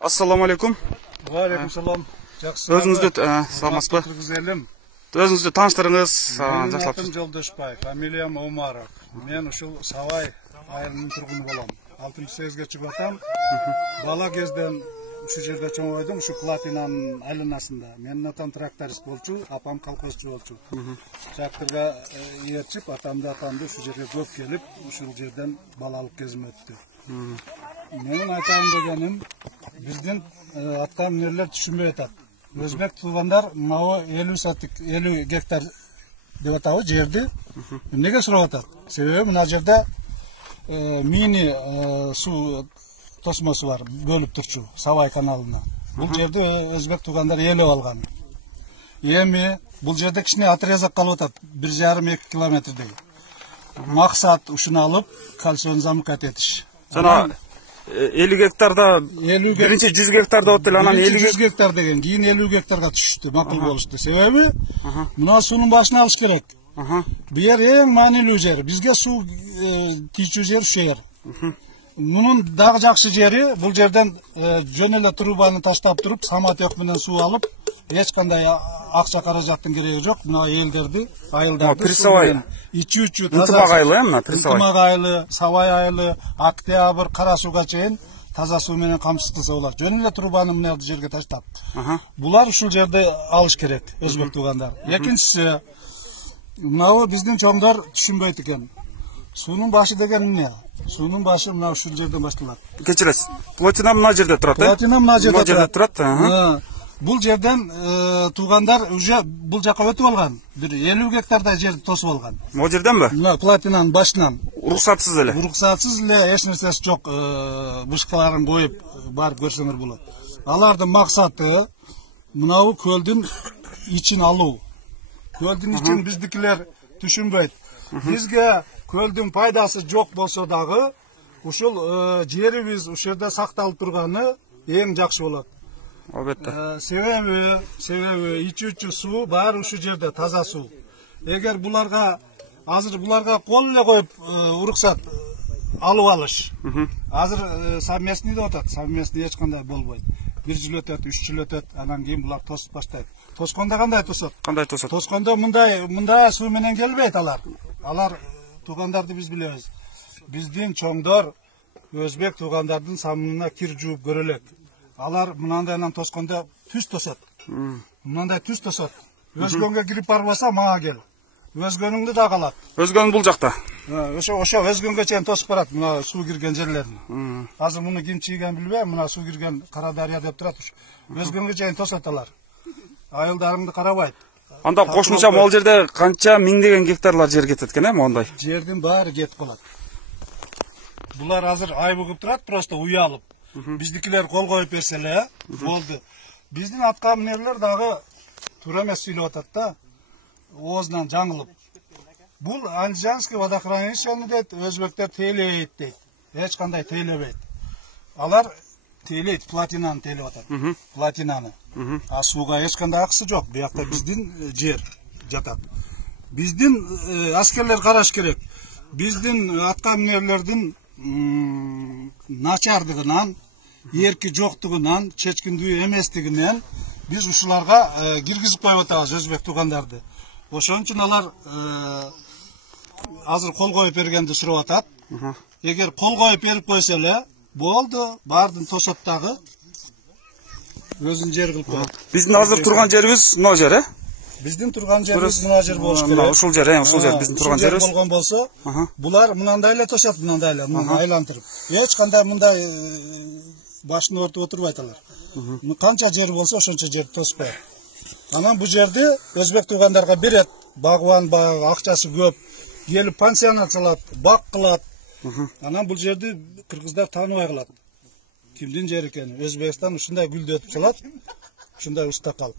Assalamu alaikum. Wa alaikum salam. Жақсы. Өзіңізді саламатсыз ба? Өзіңізді таныштырыңыз. Менің атым Жолдошбай, фамилиям Омаров. Мен ушул Савай айылынын тургуну болом. 68-ге чыгып атам. Бала кезден ушу жерде чоңойдум, ушу Платинанын айланасында. Менин атам тракторист болчу, апам колхозчу болчу. Тракторга ээрчип, атамды ушу жерге көп келип, ушул жерден балалык кезим өттү. Менин айтайын дегеним, биздин аткаминерлер түшүнбөй атат. Өзбек туугандар мына 50 гектар деп атабы жерди эмнеге сурап атат? Себеби мына жерде мини суу тосмосу бар, бөлүп турчу Савай каналына. Бул жерди өзбек туугандар ээлеп алган. Эми бул жерде кичине отрезок калып атат, 1,5-2 километрдей. Максат ушуну алып, кальцион замыкать этиш. Жана 50 гектарда биринчи 100 гектарда отты, анан 100 гектар деген, кийин 50 гектарга түшүштү, макул болушту. Себеби мына суунун башына алыш керек. Бу жер эң маанилүү жер. Бизге суу тийчү жер ушу жер. Мунун дагы жакшы жери, бул жерден жөн эле трубаны таштап туруп, самотек менен суу алып, эч кандай акча каражаттын кереги жок. Мына элдерди, айылдарды Присавай ичүүчү Ынтымак айылы эми, Присавай. Ынтымак айылы, Савай айылы, Октябрь, Кара сууга чейин таза суу менен камсыз кылса болот. Жөн эле трубаны мына жерге таштап. Булар ушул жерде алыш керек, өзбек туугандар. Экинчиси, мына биздин чоңдор түшүнбөйт экен. Суунун башы деген эмне? Суунун башы мына ушул жерден башталат. Кечиресиз. Плотина мына жерде турат, Плотина мына жерде турат. Бул жерден туугандар уже бул жака өтүп алган. Бир 50 гектардай жерди тосуп алган. Могу жерденби? Мына плотинанын башынан. Уруксатсыз эле. Уруксатсыз эле, эч нерсеси жок, бышкаларын коюп барып көрсөңөр болот. Алардын максаты мынабу көлдүн ичин алуу. Көлдүн ичин биздикилер түшүнбөйт. Бизге көлдүн пайдасы жок болсо дагы, ушул жерибиз ушул жерде сакталып турганы эң жакшы болот. Албетте. Себеби ичүүчү суу баары ушул жерде таза суу. Эгер азыр буларга кол эле коюп уруксат алып алыш. Азыр совместный деп атат. Совместный эч кандай болбойт. 1 жыл өтөт, 3 жыл өтөт, анан кийин булар тосуп баштайт. Тоскондо кандай тосот? Кандай тосот? Тоскондо мындай суу менен келбейт алар. Алар туугандарды биз билебиз. Биздин чоңдор өзбек туугандардын самынына кир жууп көрөлөк. Алар мынандайдан тоскондо түз тосот. Мынандай түз тосот. Өзгөнгө кирип барбаса мага кел. Өзгөнүңдү да калат. Өзгөн бул жакта. Ошо өзгөнгө чейин тосуп барат мына суу кирген жерлерин. Азыр муну ким чийген билбейм, мына суу кирген Кара дарыя деп турат. Өзгөнгө чейин тосот алар. Айылдарыңды карабайт. Анда кошумча могул жерде канча миңдеген гектарлар жер кетет экен, мондай. Жердин баары кетип калат. Булар азыр ай бугуп турат, просто уялып. Биздикилер кол коюп берсе эле болду. Биздин аткаминерлер дагы туура эмес сүйлөп атат да. Оозунан жаңылып. Бул Андижанский водохранилищени дейт, өзбектер тейлейт дейт. Эч кандай тейлебейт. Алар тейлейт, платинаны тейлеп атат. Платинаны. А сууга эч кандай акысы жок. Буякта биздин жер жатат. Биздин аскерлер караш керек. Биздин аткаминерлердин начардыгынан, эрки жоктугунан, чечкиндүү эместигинен биз ушуларга киргизип коюп атабыз өзбек туугандарды. Ошон үчүн алар азыр кол коюп бергенди сурап атат. Эгер кол коюп берип койсо эле болду, баардын тосот дагы өзүнүн жери кылып коет. Биздин азыр турган жерибиз мына жер, Биздин турган жерибиз мына жер болуш керек. Ушул жер, биздин турган жерибиз. Болгон болсо, булар мынандай эле тосот, мындай эле, айлантырып. Эч кандай мындай башын ортуп отурбайт алар. Канча жер болсо, ошончо жерди тосуп коет. Анан бу жерди өзбек туугандарга берет. Багван акчасы көп. Келип пансионат салат, бак кылат. Анан бул жерди кыргыздар тааныбай калат. Кимдин жери экени? Өзбекстан ушундай гүлдөтүп салат. Ушундай уста калк.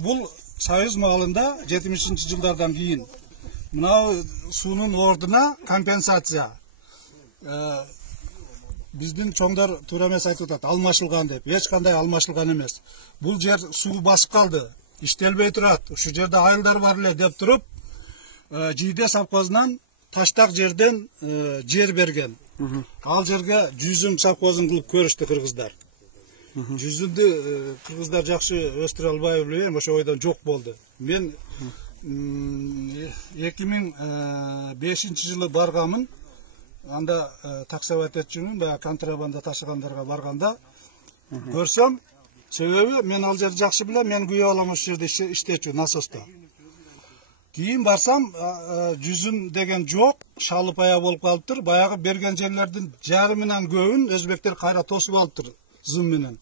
Бул Союз маалында 70-жылдардан кийин мына суунун ордуна компенсация. Биздин чоңдор туура эмес айтып атат, алмашылган деп. Эч кандай алмашылган эмес. Бул жер суу басып калды, иштелбей турат. Ушу жерде айылдар бар эле деп туруп, Жийде совхозунан Таштак жерден жер берген. Ал жерге жүзүм совхозун кылып көрүштү кыргыздар. жүзүндү кыргыздар жакшы өстүрө албай билбейм, ошо ойдон жок болду. Мен 2005 жылы барганмын. Анда таксовать этчүмүн, баягы контрабанда ташыгандарга барганда көрсөм, себеби мен ал жерди жакшы билем, мен күйөө алам ошол жерде иштечү насоста. Кийин барсам, жүзүм деген жок, шалып ая болуп калыптыр. Баягы берген жерлердин жарымынан көбүн өзбектер кайра тосуп алыптыр, зым менен.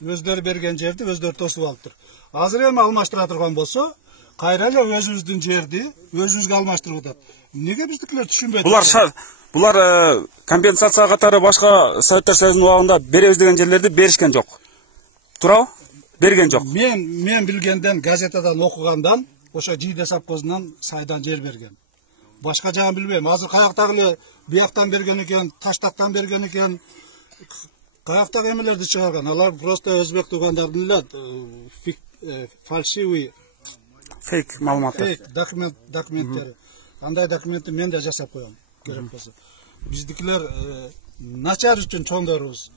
Өздөрү берген жерди өздөрү тосуп алыптыр. Азыр эми алмаштыра турган болсо, кайра эле өзүбүздүн жерди өзүбүзгө алмаштырып атат. Неге биздикилер түшүнбөйт? Булар компенсация катары башка Советтер Союзунун убагында беребиз деген жерлерди беришкен жок. Туурабы? Берген жок. Мен билгенден, газетадан окугандан, ошо Жийде совхозунан сайдан жер берген. Башка жагын билбейм. Азыр каяктагы эле бияктан берген экен, Таштактан берген экен. Каяктагы эмелерди чыгарган. Алар просто өзбек туугандардын эле фальшивый фейк маалыматтар. Фейк документтери. Андай документти мен да жасап коем, керек болсо. Биздикилер начар үчүн чоңдорубуз.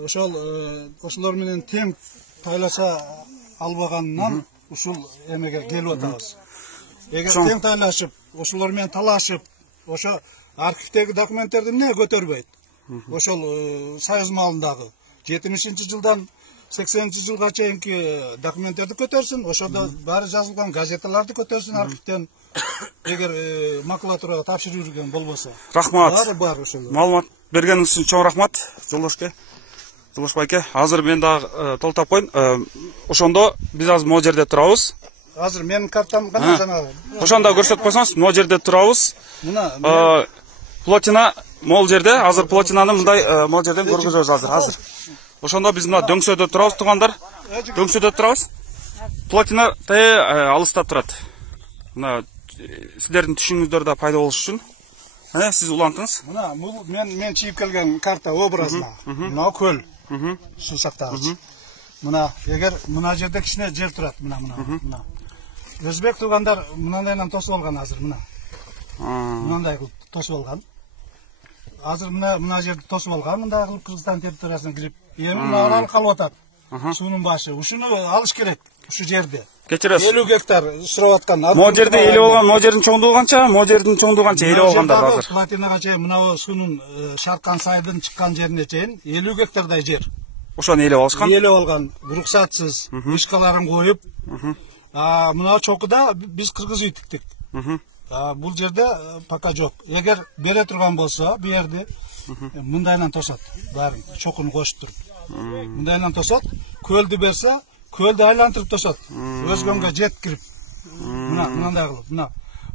Ошолор менен тең тайлаша албаганынан ушул эмеге келип атабыз. Эгер тең тайлашып, ошолор менен талашып, ошо архивдеги документтерди эмне көтөрбөйт? Ошол Союз маалындагы 70-жылдан 80-жылга чейинки документтерди көтөрсүн, ошодо баары жазылган газеталарды көтөрсүн архивден. Эгер макулатурага тапшырып жүргөн болбосо. Рахмат. Баары бар ошол. Маалымат бергениңиз үчүн чоң рахмат, Жолдош байке. Азыр мен дагы толтоп коеюн. Ошондо биз азыр могу жерде турабыз. Азыр менин картам гана жанагы. Ошондо көрсөтүп койсоңуз, могу жерде турабыз. Мына плотина могу жерде, азыр плотинаны мындай могу жерден көргүзөбүз азыр. Ошондо биз мына дөңсөдө турабыз, туугандар. Дөңсөдө турабыз. Плотина алыста турат. Мына сиздердин түшүнүңүздөр да пайда болуш үчүн. Сиз улантыңыз. Мына мен чийип келген карта образына. Мына көл. Суу сактагыч. Мына эгер мына жерде кичине жер турат, мына. Өзбек туугандар мынандайдан тосуп алган азыр, мына. Мындай кылып тосуп алган. Азыр мына жерди тосуп алган, мындай кылып Кыргызстан территориясына кирип, эми мына арал калып атат. Суунун башы. Ушуну алыш керек, ушу жерди. Кечиресиз. 50 гектар сурап аткан. Могу жерде эле болгон, могу жердин чоңдугу канча? Могу жердин чоңдугу канча эле болгондар азыр. Плотинага чейин мына суунун шаркан сайдын чыккан жерине чейин 50 гектардай жер. Ошону эле алышкан. Эле алган, уруксатсыз, ишкаларын коюп. Мына чокуда биз кыргыз үй тиктик. Бул жерде пока жок. Эгер бере турган болсо, бу жерди мындайдан тосот. Баарын чокуну кошуп туруп. Мындайдан тосот, көлдү берсе, көлдү айлантырып тосот. Өзгөнгө жеткирип. Мындай кылып, мына.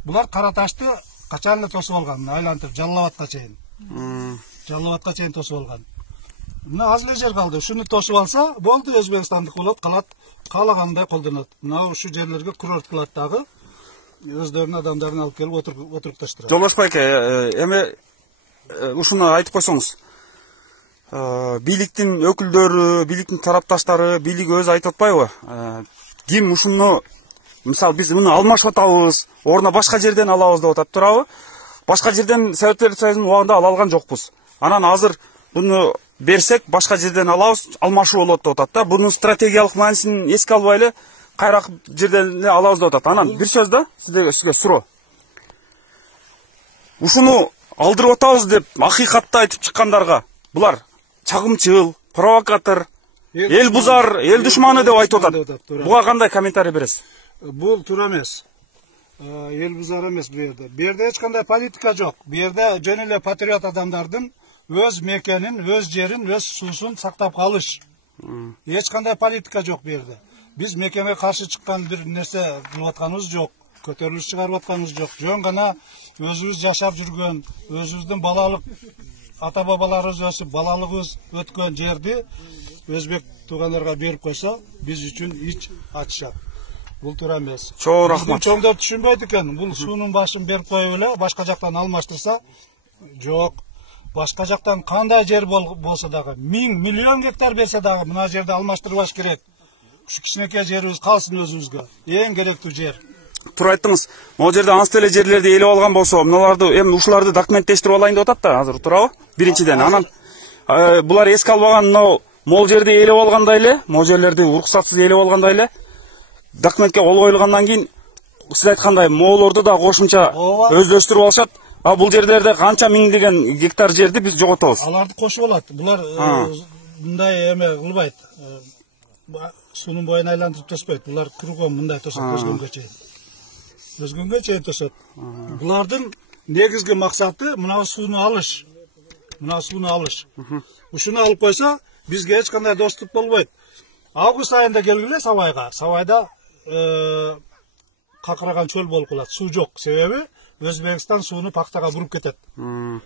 Булар кара ташты качан эле тосуп алган, айлантырып Жалал-Абадка чейин. Жалал-Абадка чейин тосуп алган. Мына аз эле жер калды. Ушуну тосуп алса, болду, Өзбекстандык болот, калат, каалагандай колдонот. Мына ушу жерлерге курорт кылат дагы. Өздөрүнүн адамдарын алып келип отурукташтырат. Жолдош байке, эми ушуну айтып койсоңуз. Бийликтин өкүлдөрү, бийликтин тарапташтары, бийлик өзү айтып атпайбы? Ким ушуну, мисалы биз муну алмашып атабыз, ордуна башка жерден алабыз деп атат, туурабы? Башка жерден Советтер Союзунун убагында ала алган жокпуз. Анан азыр буну берсек, башка жерден алабыз, алмашуу болот деп атат да. Бунун стратегиялык маанисин эске албай эле кайрак жерден эле алабыз деп атат. Анан бир сөз да, сизге суроо. Ушуну алдырып атабыз деп акыйкатты айтып чыккандарга, булар чагымчыл, провокатор, эл бузар, эл душманы деп айтып атат. Буга кандай комментарий бересиз? Бул туура эмес. Эл бузар эмес бу жерде. Бу жерде эч кандай политика жок. Бу жерде жөн эле патриот адамдардын өз мекенин, өз жерин, өз суусун сактап калыш. Эч кандай политика жок бу жерде. Биз мекенге каршы чыккан бир нерсе кылып атканыбыз жок. Көтөрүлүш чыгарып атканыбыз жок. Жөн гана өзүбүз жашап жүргөн, өзүбүздүн балалык ата-бабаларыбыз өсүп, балалыгыбыз өткөн жерди өзбек туугандарга берип койсо, биз үчүн ич ачышат. Бул туура эмес. Чоң рахмат. Чоңдор түшүнбөйт экен. Бул суунун башын берип коюп эле, башка жактан алмаштырса, жок. Башка жактан кандай жер болсо дагы, 1000 миллион гектар берсе дагы, мына жерде алмаштырбаш керек. Ушу кичинекей жерибиз калсын өзүбүзгө. Эң керектүү жер. Туура айттыңыз. Могу жерде анс деле жерлерди элеп алган болсо, мыналарды эми ушуларды документтештирип алайын деп атат да, азыр туурабы? Биринчиден, анан булар эске албаган могул жерди ээлеп алгандай эле, могул жерлерди уруксатсыз ээлеп алгандай эле документке кол коюлгандан кийин сиз айткандай могулорду да кошумча өздөштүрүп алышат. А бул жерлерде канча миңдеген гектар жерди биз жоготобуз. Аларды кошуп алат. Булар мындай эме кылбайт. Суунун боюн айлантырып тоспойт. Булар кругом мындай тосот, өзгөнгө чейин. Өзгөнгө чейин тосот. Булардын негизги максаты мына сууну алыш. Ушуну алып койсо, бизге эч кандай доступ болбойт. Август айында келгиле Савайга. Савайда какыраган чөл болуп калат. Суу жок. Себеби Өзбекстан сууну пактага буруп кетет.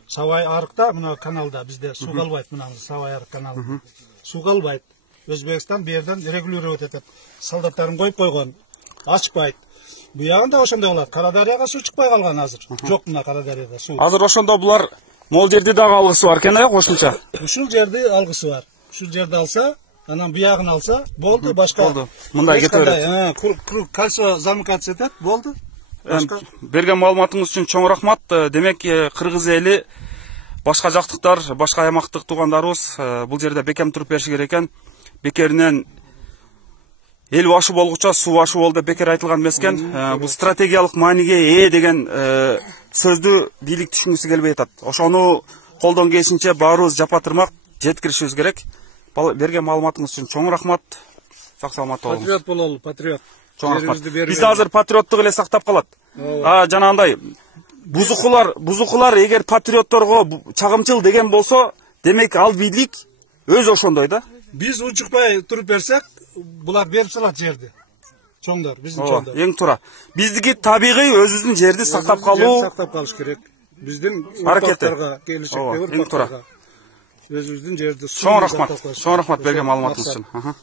Савай арыкта, мына каналда бизде суу калбайт, мына Савай арык каналы. Суу калбайт. Өзбекстан берден регулировать этет. Солдаттарын коюп койгон. Ачпайт. Буягында ошондой болот. Карадарияга суу чыкпай калган азыр. Жок мына Карадарияда суу. Азыр ошондо булар могул жерди дагы алгысы бар экен, кошумча. Ушул жерди алгысы бар. Ушул жерди алса, анан буягын алса, болду, башка. Болду. Мындай кете берет. Кольцо замыкаться этет, болду. Берген маалыматыңыз үчүн чоң рахмат. Демек, кыргыз эли, башка жактыктар, башка аймактык туугандарыбыз бул жерде бекем туруп бериши керек экен. Бекеринен эл башы болгуча суу башы болду деп бекер айтылган эмес экен. Бул стратегиялык мааниге ээ деген сөздү бийлик түшүнгүсү келбей атат. Ошону колдон келишинче баарыбыз жапатырмак жеткиришибиз керек. Берген маалыматыңыз үчүн чоң рахмат. Сак саламат болуңуз. Патриот бололу, патриот. Бизде азыр патриоттук эле сактап калат. Жанагындай бузукулар эгер патриотторго чагымчыл деген болсо, демек ал бийлик өз ошондой да. Биз унчукпай туруп берсек, булар берип салат жерди. Чоңдор, биздин чоңдор. Эң туура. Биздики табигый өзүбүздүн жерди сактап калуу, сактап калыш керек. Биздин аракети. Келечектеги Эң туура. Өзүбүздүн жерди чоң рахмат берген маалыматыңыз үчүн.